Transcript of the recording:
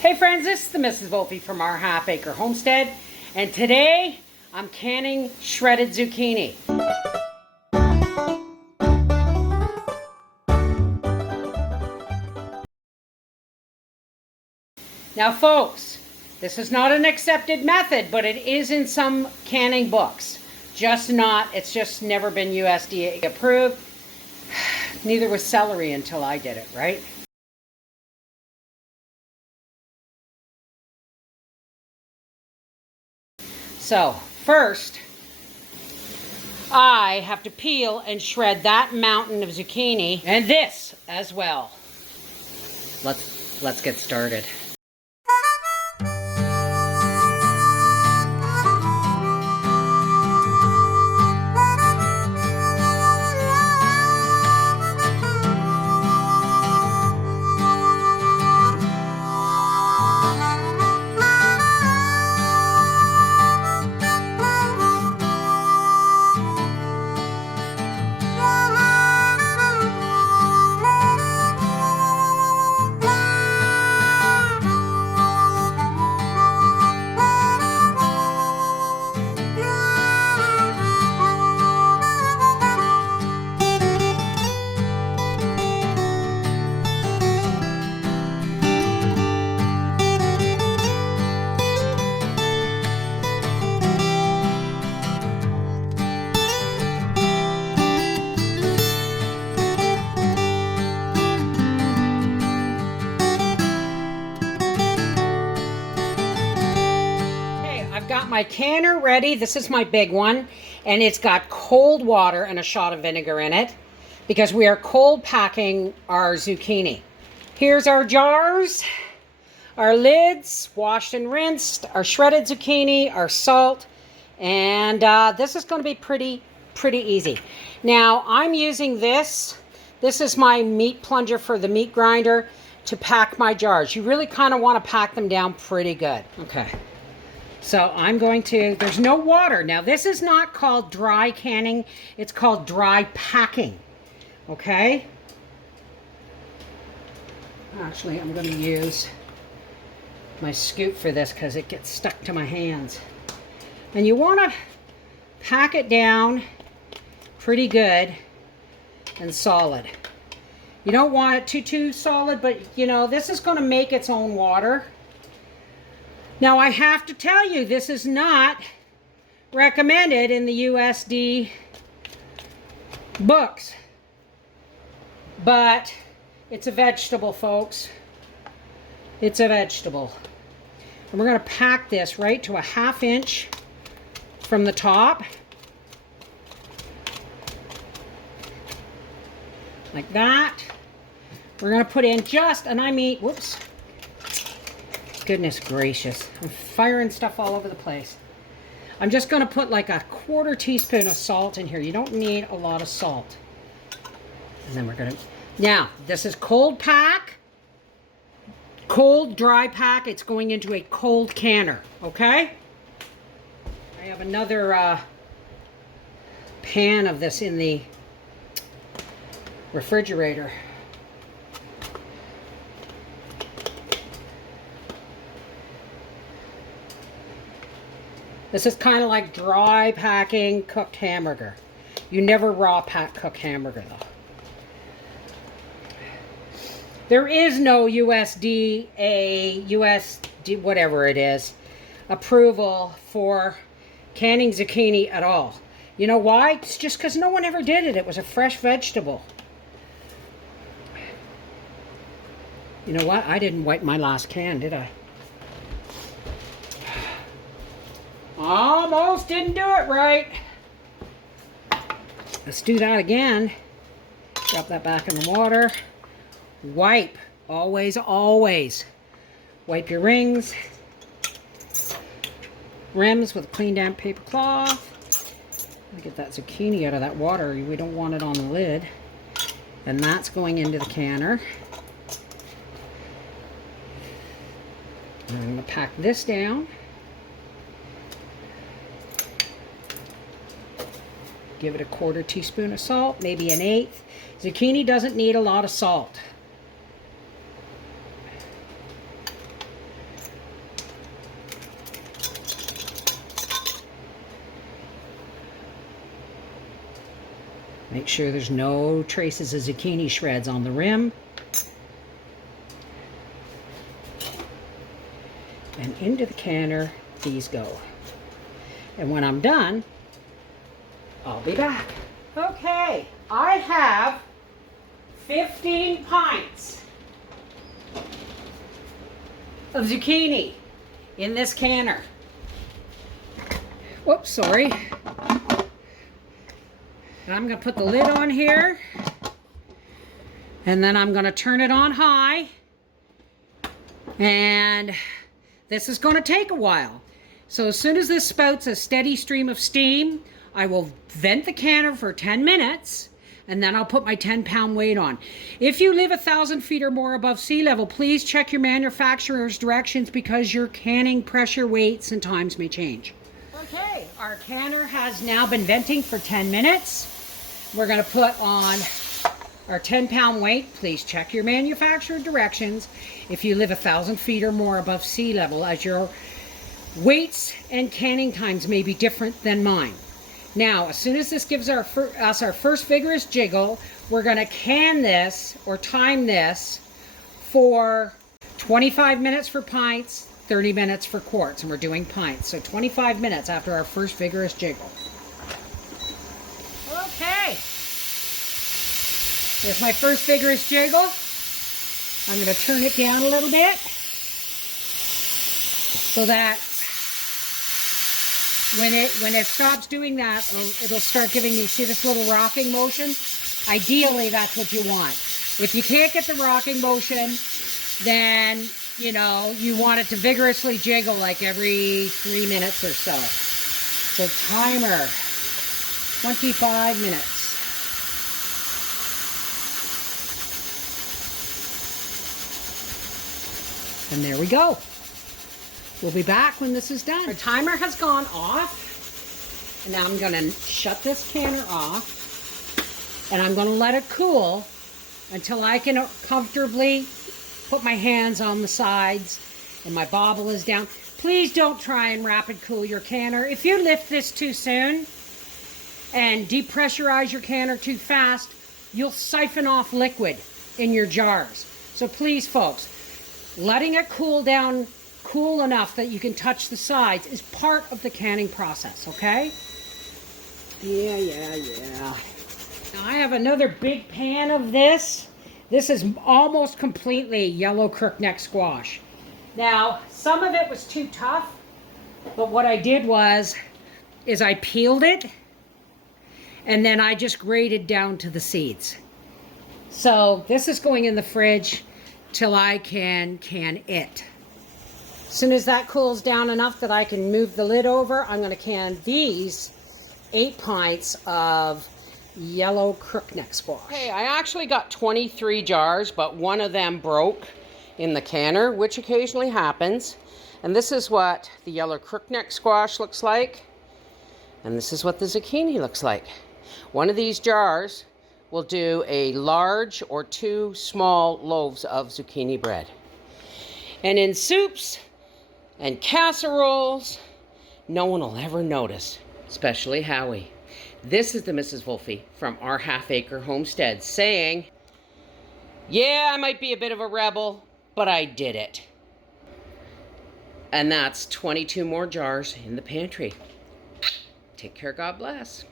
Hey friends, this is the Mrs. Volpe from Our Half Acre Homestead, and today I'm canning shredded zucchini. Now folks, this is not an accepted method, but it is in some canning books. It's just never been USDA approved. Neither was celery until I did it, right? So, first, I have to peel and shred that mountain of zucchini and this as well. Let's get started. Got my canner ready. This is my big one, and it's got cold water and a shot of vinegar in it because we are cold packing our zucchini. Here's our jars, our lids, washed and rinsed, our shredded zucchini, our salt, and this is going to be pretty easy. Now I'm using this. This is my meat plunger for the meat grinder to pack my jars. You really kind of want to pack them down pretty good. Okay. So I'm going to, there's no water. Now this is not called dry canning, it's called dry packing, okay? Actually, I'm going to use my scoop for this because it gets stuck to my hands. And you want to pack it down pretty good and solid. You don't want it too solid, but you know, this is going to make its own water. Now I have to tell you, this is not recommended in the USD books, but it's a vegetable, folks. It's a vegetable. And we're going to pack this right to a 1/2 inch from the top. Like that. We're going to put in just, and I mean, whoops. Goodness gracious, I'm firing stuff all over the place. I'm just going to put like a 1/4 teaspoon of salt in here. You don't need a lot of salt. And then we're going to, now this is cold pack, cold dry pack. It's going into a cold canner, okay? I have another pan of this in the refrigerator. This is kind of like dry packing cooked hamburger. You never raw pack cook hamburger though. There is no USD, whatever it is, approval for canning zucchini at all. You know why? It's just because no one ever did it. It was a fresh vegetable. You know what? I didn't wipe my last can, did I? Almost didn't do it right. Let's do that again. Drop that back in the water. Wipe. Always, always. Wipe your rims with a clean damp paper cloth. Get that zucchini out of that water. We don't want it on the lid. And that's going into the canner. And I'm going to pack this down. Give it a 1/4 teaspoon of salt, maybe an 1/8. Zucchini doesn't need a lot of salt. Make sure there's no traces of zucchini shreds on the rim. And into the canner these go. And when I'm done, I'll be back. Okay, I have 15 pints of zucchini in this canner. Whoops, sorry. And I'm going to put the lid on here. And then I'm going to turn it on high. And this is going to take a while. So as soon as this spouts a steady stream of steam, I will vent the canner for 10 minutes. And then I'll put my 10-pound weight on. If you live 1,000 feet or more above sea level, please check your manufacturer's directions because your canning pressure, weights, and times may change. Okay, our canner has now been venting for 10 minutes. We're going to put on our 10-pound weight. Please check your manufacturer directions if you live 1,000 feet or more above sea level, as your weights and canning times may be different than mine. Now, as soon as this gives us our first vigorous jiggle, we're going to can this or time this for 25 minutes for pints, 30 minutes for quarts, and we're doing pints. So 25 minutes after our first vigorous jiggle. Okay. There's my first vigorous jiggle. I'm going to turn it down a little bit so that when it stops doing that, it'll start giving me, see this little rocking motion? Ideally, that's what you want. If you can't get the rocking motion, then, you know, you want it to vigorously jiggle like every 3 minutes or so. So timer, 25 minutes. And there we go. We'll be back when this is done. Our timer has gone off. And now I'm going to shut this canner off. And I'm going to let it cool until I can comfortably put my hands on the sides and my bobble is down. Please don't try and rapid cool your canner. If you lift this too soon and depressurize your canner too fast, you'll siphon off liquid in your jars. So please, folks, letting it cool down cool enough that you can touch the sides is part of the canning process, okay? Yeah. Now I have another big pan of this. This is almost completely yellow crookneck squash. Now, some of it was too tough, but what I did is I peeled it and then I just grated down to the seeds. So this is going in the fridge till I can can it. As soon as that cools down enough that I can move the lid over, I'm going to can these 8 pints of yellow crookneck squash. Okay, I actually got 23 jars, but one of them broke in the canner, which occasionally happens. And this is what the yellow crookneck squash looks like. And this is what the zucchini looks like. One of these jars will do a large or 2 small loaves of zucchini bread. And in soups and casseroles, no one will ever notice, especially Howie. This is the Mrs. Wolfie from Our Half Acre Homestead saying, yeah, I might be a bit of a rebel, but I did it. And that's 22 more jars in the pantry. Take care, God bless.